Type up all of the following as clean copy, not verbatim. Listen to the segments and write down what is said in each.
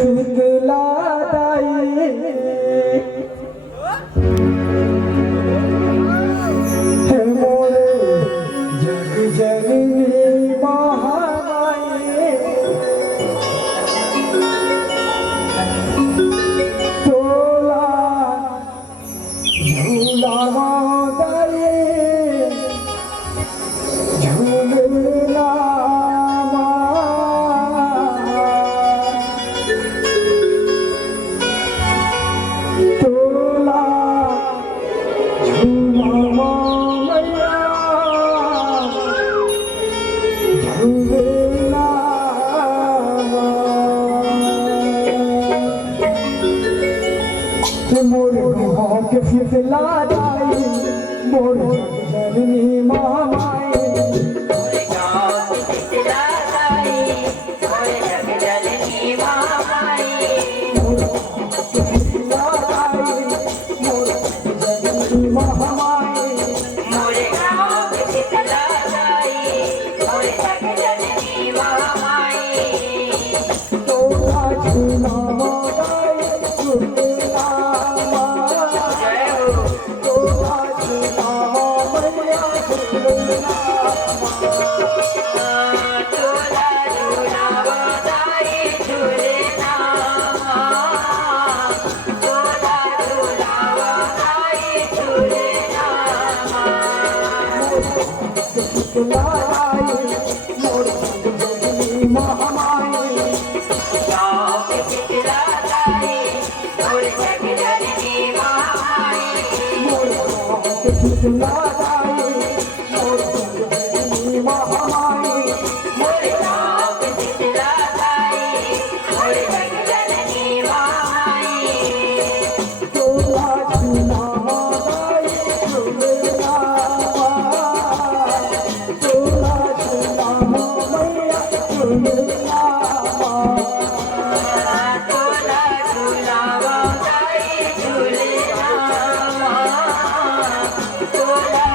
शीतला दाई हे मोरे जग जननी महामाई तोला झूलावा दाई झूलना मोर के शीतला दाई मोर जननी महामाई मोरे गाँव की शीतला दाई मोरे जग जननी महामाई मोर के शीतला दाई मोर जननी महामाई मोरे गाँव की शीतला दाई मोरे जग जननी महामाई तोला झूलावा दाई झूलना जय हो तोला झूलावा मैया झूलना तोला झूलावा दाई झूलना तोला झूलावा दाई झूलना शीतला दाई मोर जननी महामाई गाँव की शीतला दाई मोरे जग जननी महामाई मोर के शीतला दाई मोर जननी महामाई मोरे गाँव की शीतला दाई मोरे जग जननी महामाई तोला झूलावा दाई झूलना तोला झूलावा मैया झूलना तोला झूलावा दाई झूलना तोला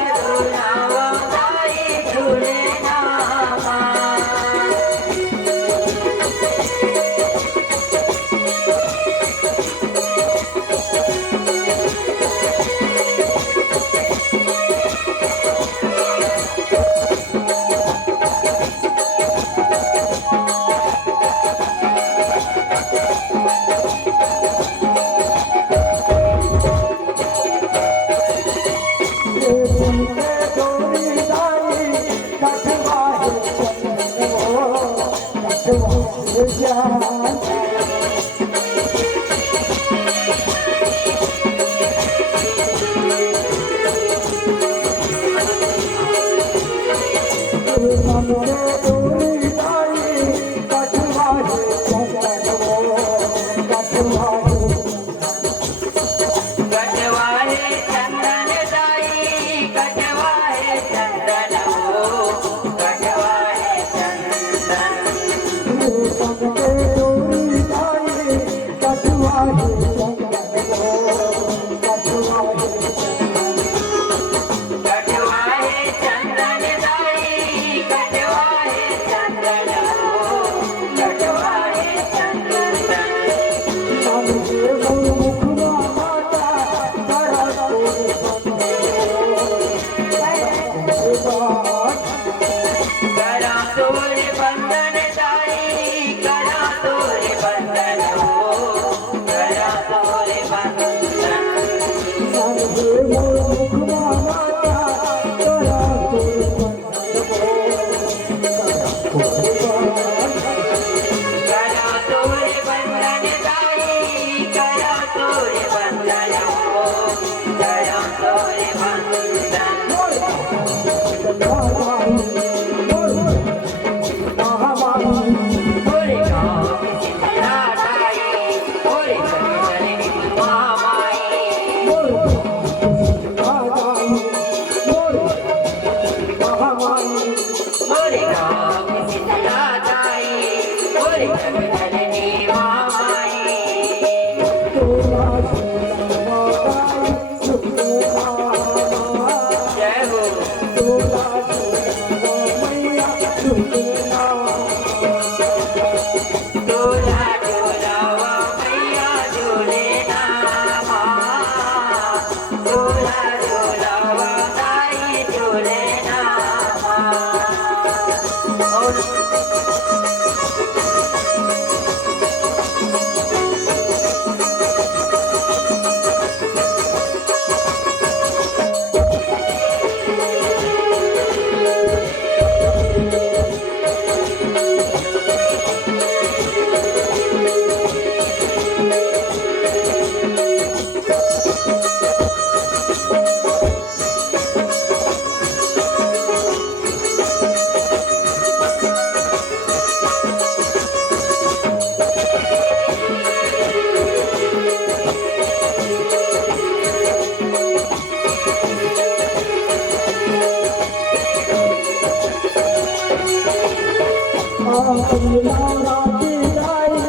तुला राजी जाई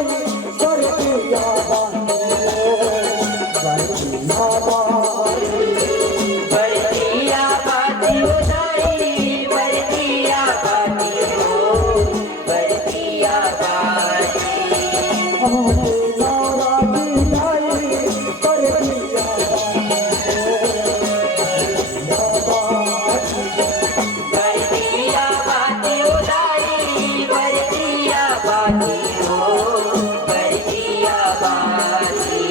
परतिया परतिया बाती उदाई परतिया बाती हो परतिया बाती तुला राजी जाई परतिया परतिया बाती उदाई परतिया बाती हो परतिया बाती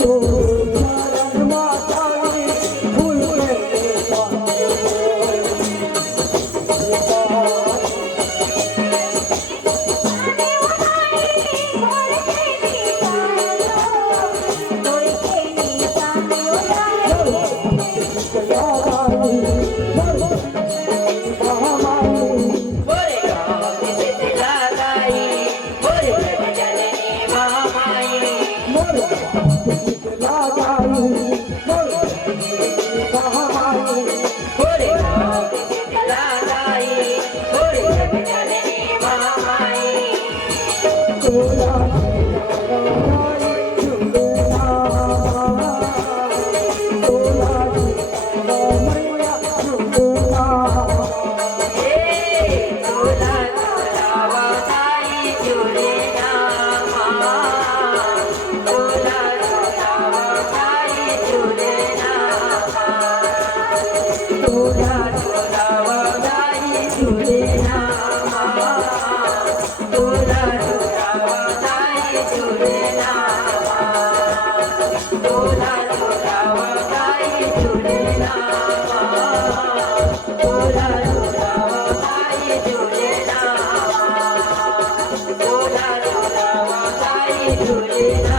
तो चरण माताई फूल के बोरे गाँव की शीतला गाई बोरे जग जननी महामाई बोरे गाँव की शीतला गाई बोरे जग जननी महामाई तुला तुला वाताई जुळे नामा तुला तुला वाताई जुळे नामा तुला तुला वाताई जुळे नामा तुला तुला वाताई जुळे नामा तुला तुला वाताई जुळे नामा तुला तुला वाताई जुळे नामा तुला तुला वाताई जुळे नामा